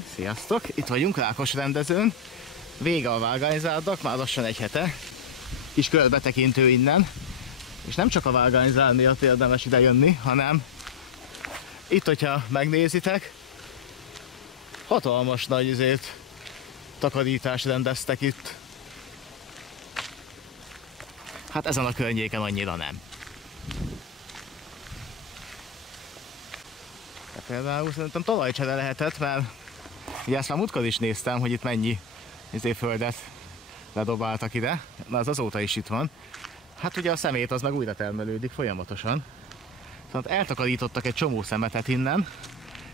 Na, sziasztok! Itt vagyunk Rákosrendezőn. Vége a vágányzárnak, már lassan egy hete. Kis körbetekintő innen. És nem csak a vágányzár miatt érdemes ide jönni, hanem itt, hogyha megnézitek, hatalmas nagy takarítást rendeztek itt. Hát ezen a környéken annyira nem. De például szerintem talajcsere lehetett, mert ugye ezt már múltkor is néztem, hogy itt mennyi földet ledobáltak ide. Na, az azóta is itt van. Hát ugye a szemét az meg újra termelődik folyamatosan. Tehát eltakarítottak egy csomó szemetet innen,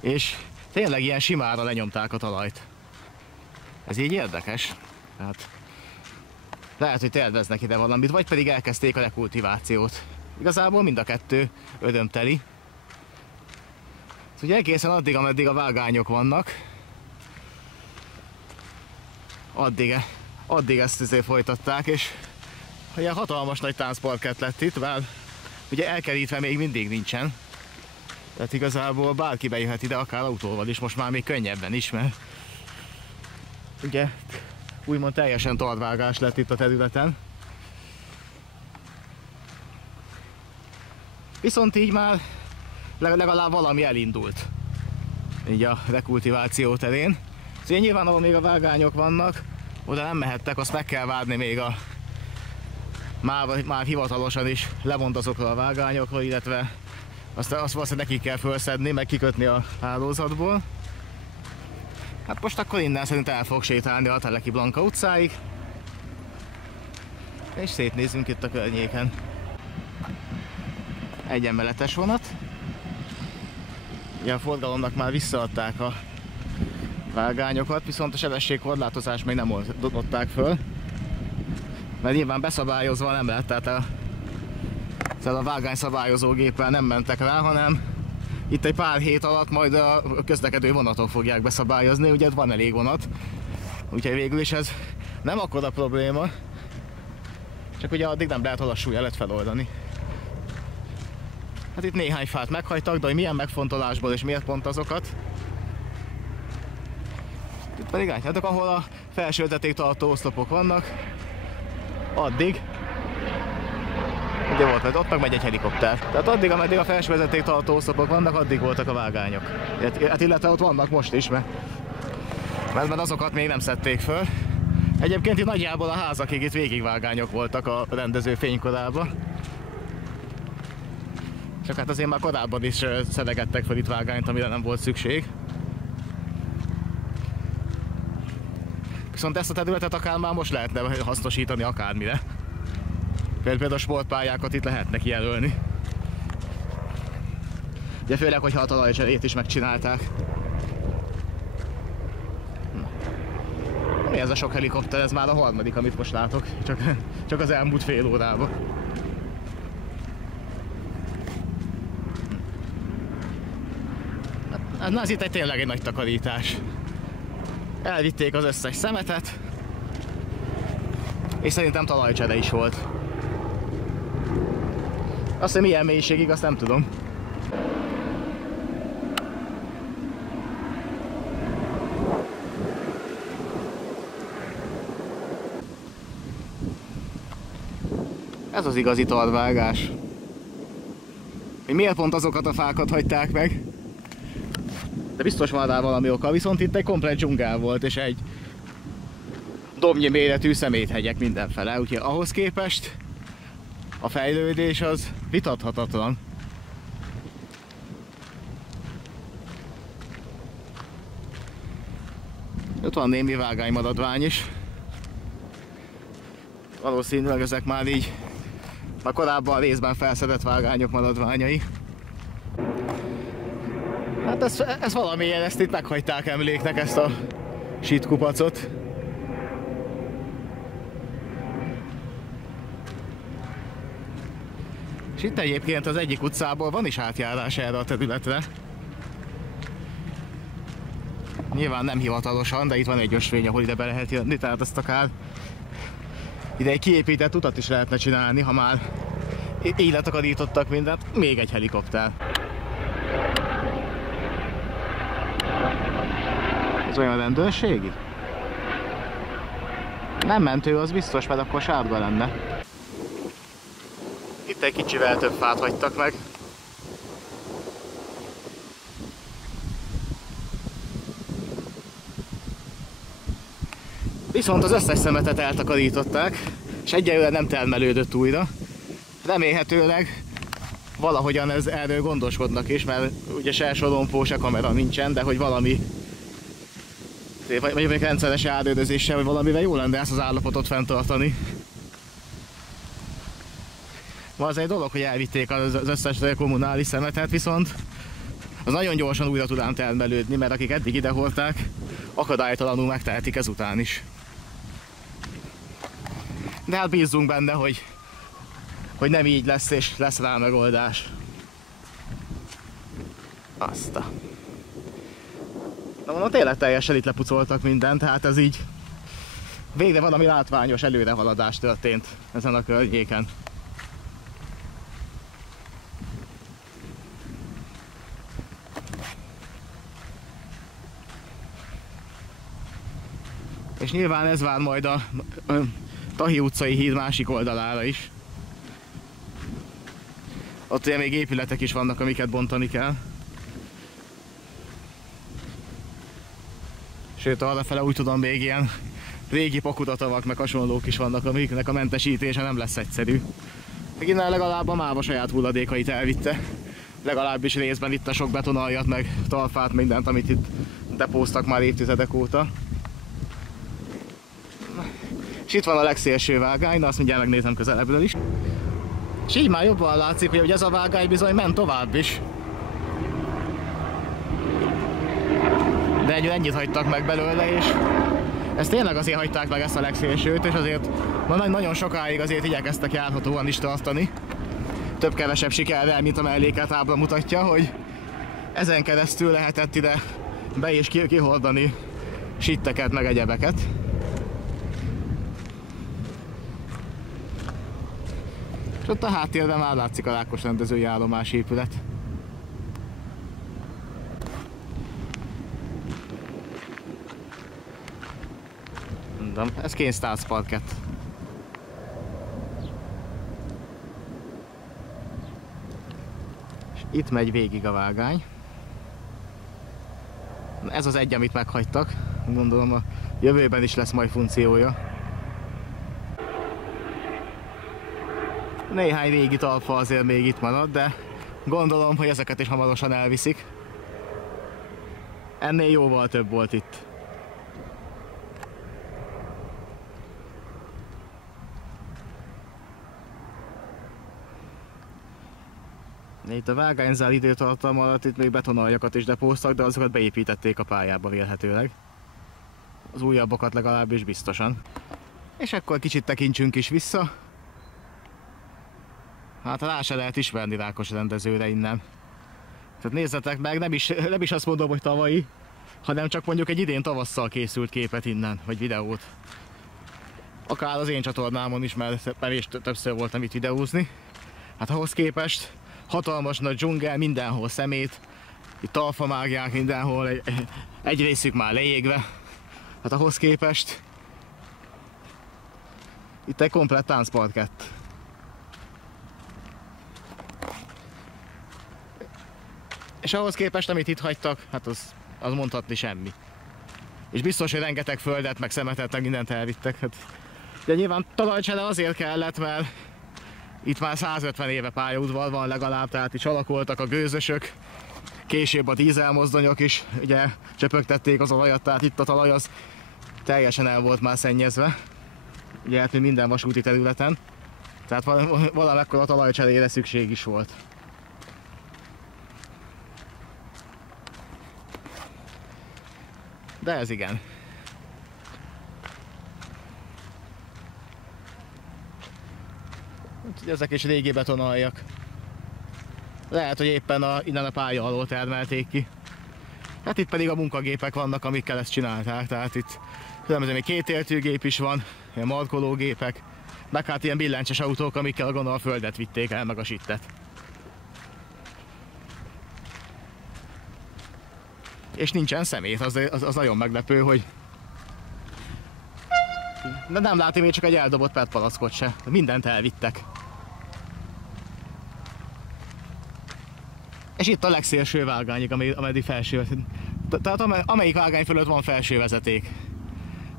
és tényleg ilyen simára lenyomták a talajt. Ez így érdekes. Tehát lehet, hogy terveznek ide valamit, vagy pedig elkezdték a rekultivációt. Igazából mind a kettő örömteli. Ugye egészen addig, ameddig a vágányok vannak, addig ezt folytatták, és ugye hatalmas nagy táncparkett lett itt, bár ugye elkerítve még mindig nincsen. Tehát igazából bárki bejöhet ide, akár autóval is, most már még könnyebben is, mert ugye úgymond teljesen talpvágás lett itt a területen. Viszont így már legalább valami elindult így a rekultiváció terén. Szóval nyilván, ahol még a vágányok vannak, oda nem mehettek, azt meg kell várni még a már hivatalosan is lemond azokról a vágányokról, illetve azt valószínűleg nekik kell felszedni, meg kikötni a hálózatból. Hát most akkor innen szerintem el fog sétálni a Teleki Blanka utcáig, és szétnézzünk itt a környéken. Egy emeletes vonat. Ugye a forgalomnak már visszaadták a vágányokat, viszont a sebességkorlátozást még nem oldották föl. Mert nyilván beszabályozva nem lett, tehát a vágányszabályozógéppel nem mentek rá, hanem itt egy pár hét alatt majd a közlekedő vonatok fogják beszabályozni, ugye van elég vonat, úgyhogy végül is ez nem akkora probléma, csak ugye addig nem lehet a lassú jelet feloldani. Hát itt néhány fát meghagytak, de hogy milyen megfontolásból és miért pont azokat. Itt pedig látjátok, ahol a felsővezetéktartó oszlopok vannak, addig, ugye volt, mert ott meg megy egy helikopter. Tehát addig, ameddig a felsővezetéktartó oszlopok vannak, addig voltak a vágányok. Hát illetve ott vannak most is, mert azokat még nem szedték föl. Egyébként itt nagyjából a házakig itt végigvágányok voltak a rendező fénykorában. Csak hát azért már korábban is szedegettek fel itt vágányt, amire nem volt szükség. Viszont ezt a területet akár már most lehetne hasznosítani akármire. Például a sportpályákat itt lehetne kijelölni. Ugye főleg, hogyha a talajcserét is megcsinálták. Mi ez a sok helikopter? Ez már a harmadik, amit most látok. Csak az elmúlt fél órában. Na, ez itt tényleg egy nagy takarítás. Elvitték az összes szemetet, és szerintem talajcsere is volt. Azt, hogy milyen mélységig, azt nem tudom. Ez az igazi talpvágás. Miért pont azokat a fákat hagyták meg? De biztos van rá valami oka, viszont itt egy komplet dzsungel volt, és egy dobnyi méretű szeméthegyek mindenfele, úgyhogy ahhoz képest a fejlődés az vitathatatlan. Ott van némi vágánymaradvány is. Valószínűleg ezek már így a korábban részben felszedett vágányok maradványai. Hát ez valamilyen, ezt itt meghagyták emléknek, ezt a sítkupacot. És itt egyébként az egyik utcából van is átjárás erre a területre. Nyilván nem hivatalosan, de itt van egy ösvény, ahol ide be lehet jönni, tehát ezt akár ide egy kiépített utat is lehetne csinálni, ha már így letakarítottak mindent. Még egy helikopter. Ez olyan rendőrségi? Nem mentő, az biztos, mert akkor sárga lenne. Itt egy kicsivel több fát hagytak meg. Viszont az összes szemetet eltakarították, és egyelőre nem termelődött újra. Remélhetőleg valahogyan erről gondoskodnak is, mert ugye se sorompó, se kamera nincsen, de hogy valami vagy rendszeres árődözéssel, vagy valamivel jó lenne ezt az állapotot fenntartani. Az egy dolog, hogy elvitték az összes kommunális szemetet, viszont az nagyon gyorsan újra tud ám termelődni, mert akik eddig idehordták, akadálytalanul megtehetik ezután is. De hát bízzunk benne, hogy nem így lesz, és lesz rá megoldás. Aztán. Na mondom, tényleg teljesen itt lepucoltak mindent, tehát ez így végre valami látványos előrehaladás történt ezen a környéken. És nyilván ez vár majd a Tahi utcai híd másik oldalára is. Ott ugye még épületek is vannak, amiket bontani kell. Sőt, arrafele úgy tudom, még ilyen régi pakutatavak meg hasonlók is vannak, amiknek a mentesítése nem lesz egyszerű. Meg innen legalább a MÁV a saját hulladékait elvitte. Legalábbis részben itt a sok betonaljat, meg talfát, mindent, amit itt depóztak már évtizedek óta. És itt van a legszélső vágány, de azt mindjárt megnézem közelebbről is. És így már jobban látszik, hogy ez a vágány bizony ment tovább is. De ennyit hagytak meg belőle, és ezt tényleg azért hagyták meg, ezt a legszélsőt, és azért nagyon sokáig azért igyekeztek járhatóan is tartani. Több-kevesebb sikerrel, mint a mellékeltábla mutatja, hogy ezen keresztül lehetett ide be és kihordani sitteket meg egyebeket. És ott a háttérben már látszik a Rákos rendezői állomás épület. Mondom, ez kénztárcparkett. És itt megy végig a vágány. Ez az egy, amit meghagytak. Gondolom a jövőben is lesz majd funkciója. Néhány régi talpa azért még itt marad, de gondolom, hogy ezeket is hamarosan elviszik. Ennél jóval több volt itt. Itt a vágányzár időtartalma alatt itt még betonaljakat is depóztak, de azokat beépítették a pályába vélhetőleg. Az újabbakat legalábbis biztosan. És akkor kicsit tekintsünk is vissza. Hát rá se lehet ismerni Rákos rendezőre innen. Tehát nézzetek meg, nem is azt mondom, hogy tavalyi, hanem csak mondjuk egy idén tavasszal készült képet innen, vagy videót. Akár az én csatornámon is, mert is többször voltam itt videózni. Hát ahhoz képest hatalmas nagy dzsungel, mindenhol szemét, itt talfamágják mindenhol, egy részük már leégve. Hát ahhoz képest itt egy komplett táncparkett. És ahhoz képest, amit itt hagytak, hát az mondhatni semmi. És biztos, hogy rengeteg földet, meg szemetet, meg mindent elvittek. Hát, de nyilván talajcsere azért kellett, mert itt már 150 éve pályaudvar van legalább, tehát is alakultak a gőzösök, később a dízelmozdonyok is, ugye csöpögtették az olajat, tehát itt a talaj az teljesen el volt már szennyezve. Ugye hát minden vasúti területen, tehát valamekkora talajcserére szükség is volt. De ez igen. Úgyhogy ezek is régi betonaljak. Lehet, hogy éppen innen a pálya alól termelték ki. Hát itt pedig a munkagépek vannak, amikkel ezt csinálták. Tehát itt különböző még kétéltűgép is van, ilyen markológépek, meg hát ilyen billentyűs autók, amikkel gondolom a földet vitték el, meg a sittet. és nincsen szemét, az nagyon meglepő, hogy de nem látom még csak egy eldobott PET palackot se, mindent elvittek. És itt a legszélső vágányig, ameddig felső, tehát amelyik vágány fölött van felső vezeték.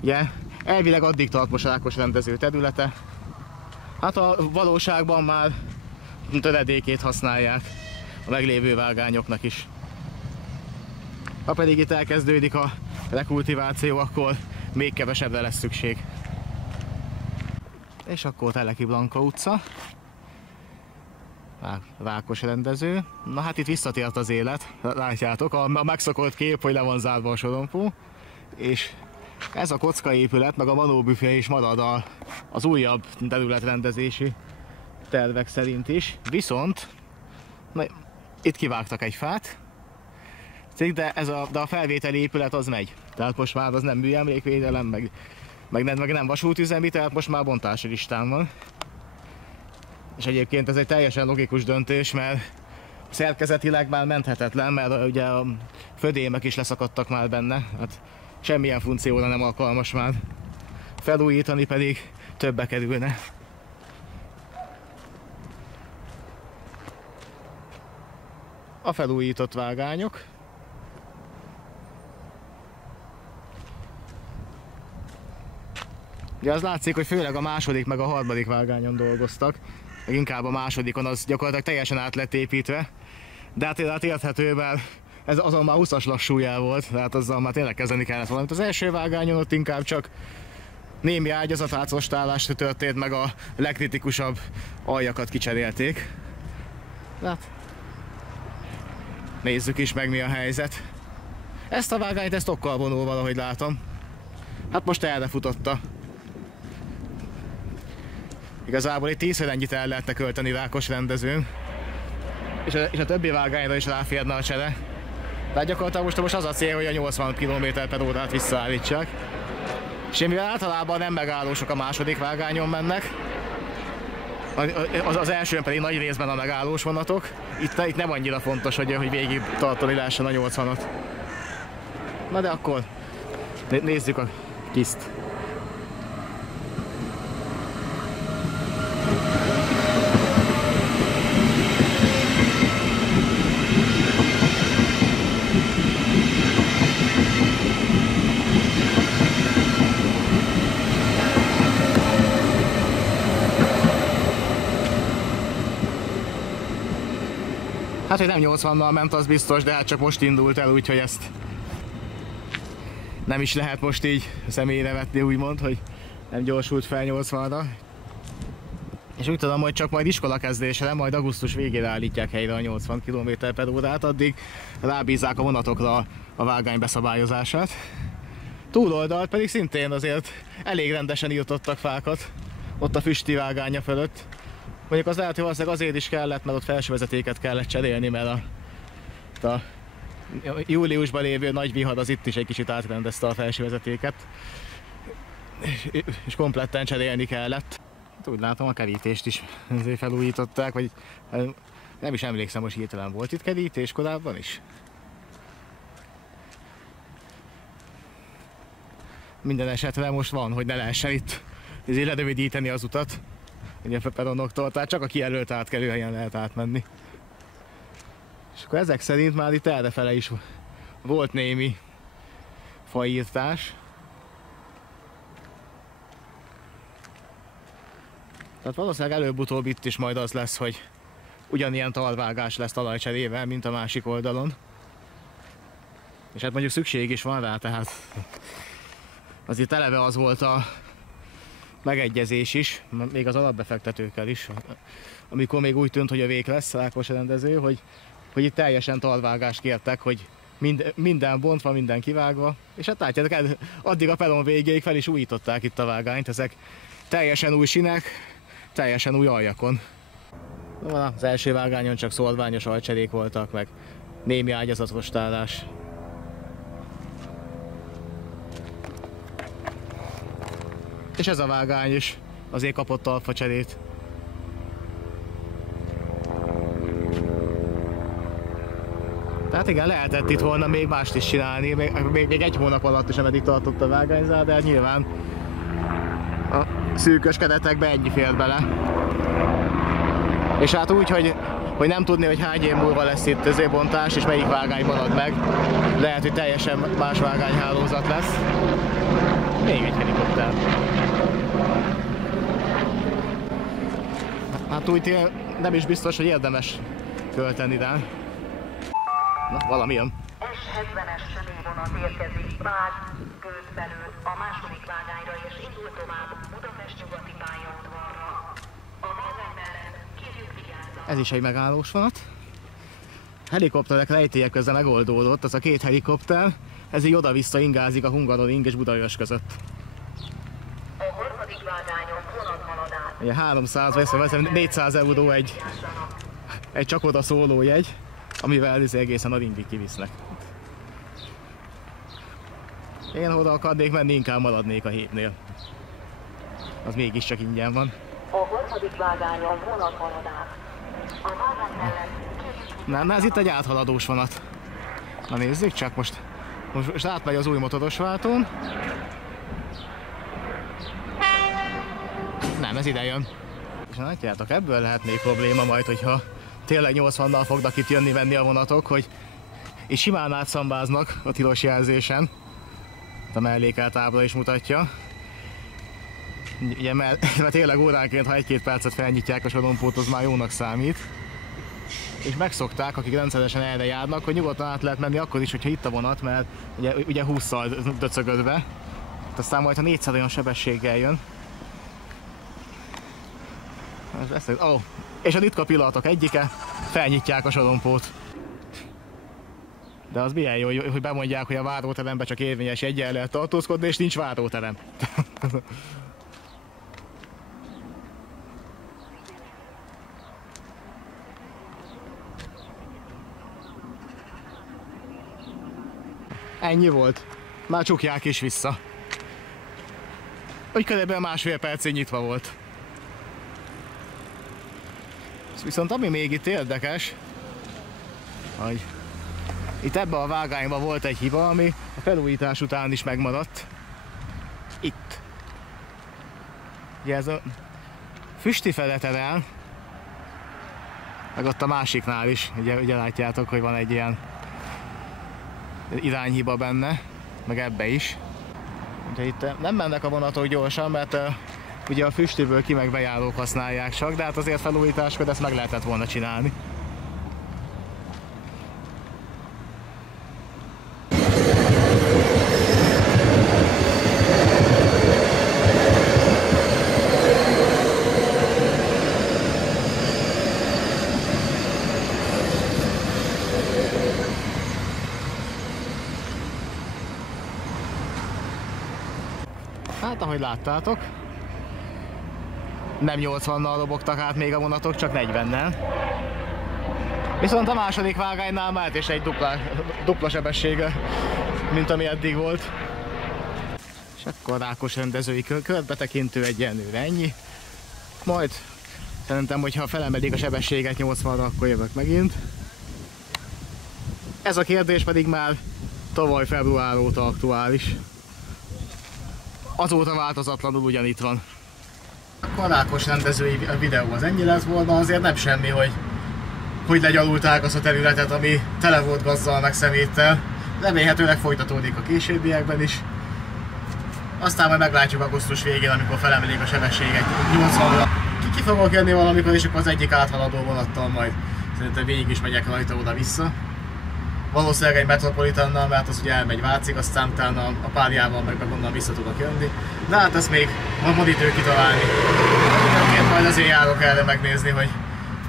Ugye, elvileg addig tart most a Rákosrendező területe. Hát a valóságban már töredékét használják a meglévő vágányoknak is. Ha pedig itt elkezdődik a rekultiváció, akkor még kevesebbre lesz szükség. És akkor Teleki Blanka utca. Rákosrendező. Na hát itt visszatért az élet, látjátok, a megszokott kép, hogy le van zárva a sorompó. És ez a kockaépület, meg a manóbüfé is marad az újabb területrendezési tervek szerint is. Viszont na, itt kivágtak egy fát, de a felvételi épület az megy. Tehát most már az nem műemlékvédelem, meg nem vasútüzemi, tehát most már bontási listán van. És egyébként ez egy teljesen logikus döntés, mert szerkezetileg már menthetetlen, mert ugye a födémek is leszakadtak már benne. Hát semmilyen funkcióra nem alkalmas már. Felújítani pedig többe kerülne. A felújított vágányok. Ugye az látszik, hogy főleg a második meg a harmadik vágányon dolgoztak. Meg inkább a másodikon az gyakorlatilag teljesen át lett építve. De hát érthető, mert ez azon már 20-as lassújá volt, tehát azzal már tényleg kezdeni kellett volna. Az első vágányon ott inkább csak némi ágyazatrostálás történt, meg a legkritikusabb aljakat kicserélték. De hát nézzük is meg, mi a helyzet. Ezt a vágányt ezt okkal vonul valahogy látom. Hát most erre futotta. Igazából itt 10-szer ennyit el lehetne költeni Rákosrendezőn. És a többi vágányra is ráférne a csere. Tehát gyakorlatilag most az a cél, hogy a 80 km/h visszaállítsák. És mivel általában nem megállósok a második vágányon mennek, az elsőn pedig nagy részben a megállós vonatok, itt nem annyira fontos, hogy végig tartani lehessen a 80-at. Na de akkor nézzük a kiszt. Hát, hogy nem 80-nal ment, az biztos, de hát csak most indult el, úgyhogy ezt nem is lehet most így személyre vetni, úgymond, hogy nem gyorsult fel 80-ra. És úgy tudom, hogy csak majd iskolakezdésre, majd augusztus végére állítják helyre a 80 km/h-t, addig rábízzák a vonatokra a vágány beszabályozását. Túloldalt pedig szintén azért elég rendesen írtottak fákat, ott a füsti vágánya fölött. Mondjuk az lehet, hogy valószínűleg azért is kellett, mert ott felső vezetéket kellett cserélni, mert a júliusban lévő nagy vihar az itt is egy kicsit átrendezte a felső vezetéket. És kompletten cserélni kellett. Úgy látom, a kerítést is felújították, vagy nem is emlékszem, most hirtelen volt itt kerítés korábban is. Minden esetre most van, hogy ne lehessen itt lerövidíteni az utat. Ugye a peronoktól, tehát csak a kijelölt átkelőhelyen lehet átmenni. És akkor ezek szerint már itt errefele is volt némi faírtás. Tehát valószínűleg előbb-utóbb itt is majd az lesz, hogy ugyanilyen talvágás lesz talajcserével, mint a másik oldalon. És hát mondjuk szükség is van rá, tehát azért eleve az volt a megegyezés is, még az alapbefektetőkkel is, amikor még úgy tűnt, hogy a vég lesz Rákosrendező, hogy itt teljesen talvágást kértek, hogy minden bontva, minden kivágva, és hát látjátok, addig a peron végéig fel is újították itt a vágányt, ezek teljesen új sinek, teljesen új aljakon. Az első vágányon csak szorványos alcserék voltak, meg némi ágyazatrostálás. És ez a vágány is azért kapott alfacserét. Tehát Hát igen, lehetett itt volna még mást is csinálni, még egy hónap alatt is eddig tartott a vágányzár, de nyilván a szűkös keretekbe ennyi fért bele. És hát úgy, hogy nem tudni, hogy hány év múlva lesz itt bontás, és melyik vágány marad meg. Lehet, hogy teljesen más vágányhálózat lesz. Még egy helikopter. Hát úgy nem is biztos, hogy érdemes költeni rá. Na, valami jön. S70-es személyvonat érkezik Vág Gőz felől a második vágányra, és indul tovább Budapest nyugati pályaudvarra. A vágány mellett kérjük vigyázzat. Ez is egy megállós vonat. Helikopterek rejtélye közben megoldódott, az a két helikopter, ez így oda-vissza ingázik a Hungaroring és Budaörs között. A harmadik vágányon vonathalad át. Ugye 300 vagy 400 euró egy csak oda szóló jegy, amivel egészen a ringig kivisznek. Én oda akarnék menni, inkább maradnék a hétnél. Az mégiscsak ingyen van. A harmadik vágányon vonathalad át. A vágány mellett Nem, ez itt egy áthaladós vonat. Na nézzük csak, most átmegy az új motoros váltón. Nem, ez ide jön. És látjátok, ebből lehet még probléma majd, hogyha tényleg 80-nal fognak itt jönni venni a vonatok, és simán átszambáznak a tilos jelzésen. A mellékelt ábra is mutatja. Ugye, mert tényleg óránként, ha 1-2 percet felnyitják a sorompót, az már jónak számít. És megszokták, akik rendszeresen erre járnak, hogy nyugodtan át lehet menni akkor is, hogyha itt a vonat, mert ugye 20-szal döcögöd be. Aztán majd, ha 400 olyan sebességgel jön. És a ritka pillanatok egyike, felnyitják a sorompót. De az milyen jó, hogy bemondják, hogy a váróteremben csak érvényes jeggyel lehet tartózkodni, és nincs váróterem. Ennyi volt. Már csukják is vissza. Úgy körülbelül másfél percig nyitva volt. Viszont ami még itt érdekes, hogy itt ebben a vágányban volt egy hiba, ami a felújítás után is megmaradt. Itt. Ugye ez a füsti feleterel, meg ott a másiknál is, ugye látjátok, hogy van egy ilyen irányhiba benne, meg ebbe is. Úgyhogy itt nem mennek a vonatok gyorsan, mert ugye a füstiből ki meg bejárók használják csak, de hát azért felújításkor ezt meg lehetett volna csinálni. Hát ahogy láttátok, nem 80-nal robogtak át még a vonatok, csak 40-nel. Viszont a második vágánynál már is egy dupla sebessége, mint ami eddig volt. És akkor Rákos rendezői körbetekintő egyenlőre ennyi. Majd szerintem, hogyha felemelik a sebességet 80-ra, akkor jövök megint. Ez a kérdés pedig már tavaly február óta aktuális. Azóta változatlanul ugyanitt van. Akkor Rákos rendezői videó az ennyi lesz volna, azért nem semmi, hogy legyalulták azt a területet, ami tele volt gazzal meg szeméttel. Remélhetőleg folytatódik a későbbiekben is. Aztán majd meglátjuk augusztus végén, amikor felemelik a sebességet 80-ra. Ki fogok jönni valamikor, és akkor az egyik áthaladó vonattal majd szerintem végig is megyek rajta oda-vissza. Valószínűleg egy Metropolitannal, mert az ugye elmegy Vácig, aztán utána a párjával meg onnan vissza tudok jönni. De hát ezt még van idő kitalálni. Mindenként majd azért járok erre megnézni, hogy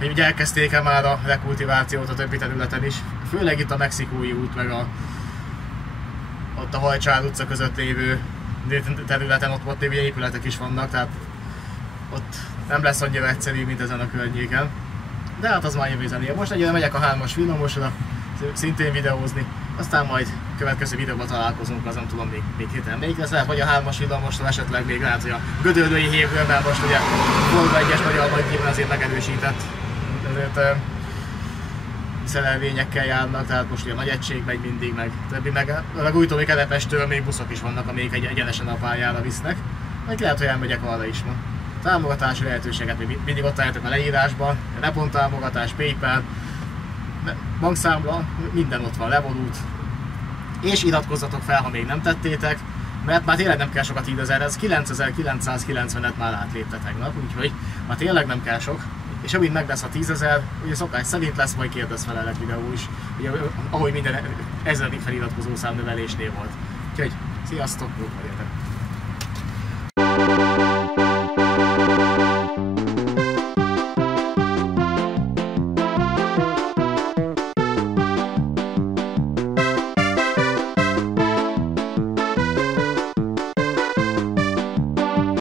ugye elkezdték-e már a rekultivációt a többi területen is. Főleg itt a Mexikói út, meg ott a Hajcsár utca között lévő területen, ott lévő épületek is vannak, tehát ott nem lesz annyira egyszerű, mint ezen a környéken. De hát az már jövő zenéje. Most egyre megyek a 3-as villamosra, szintén videózni, aztán majd következő videóban találkozunk, az nem tudom még héten melyik lesz, lehet vagy a 3-as villamosra, esetleg még lehet, hogy a Gödöllői hévről, mert most ugye Forma 1-es magyar nagydíjban azért megerősített. Ezért szerelvényekkel járnak, tehát most ugye nagy egység megy mindig, meg újtói Kerepestől még buszok is vannak, amelyik egyenesen a pályára visznek. Majd lehet, hogy elmegyek arra is ma. Támogatási lehetőséget mindig ott álljátok a leírásban, reponttámogatás, PayPal, bankszámla, minden ott van, Revolut. És iratkozzatok fel, ha még nem tettétek, mert már tényleg nem kell sokat 10.000-hez, 9.990-et már átlépte tegnap, úgyhogy már tényleg nem kell sok. És amint meg lesz a 10.000, ugye szokás szerint lesz majd kérdezfelelek videó is, ugye, ahogy minden 1000. feliratkozó szám növelésnél volt. Úgyhogy sziasztok, jók legyetek!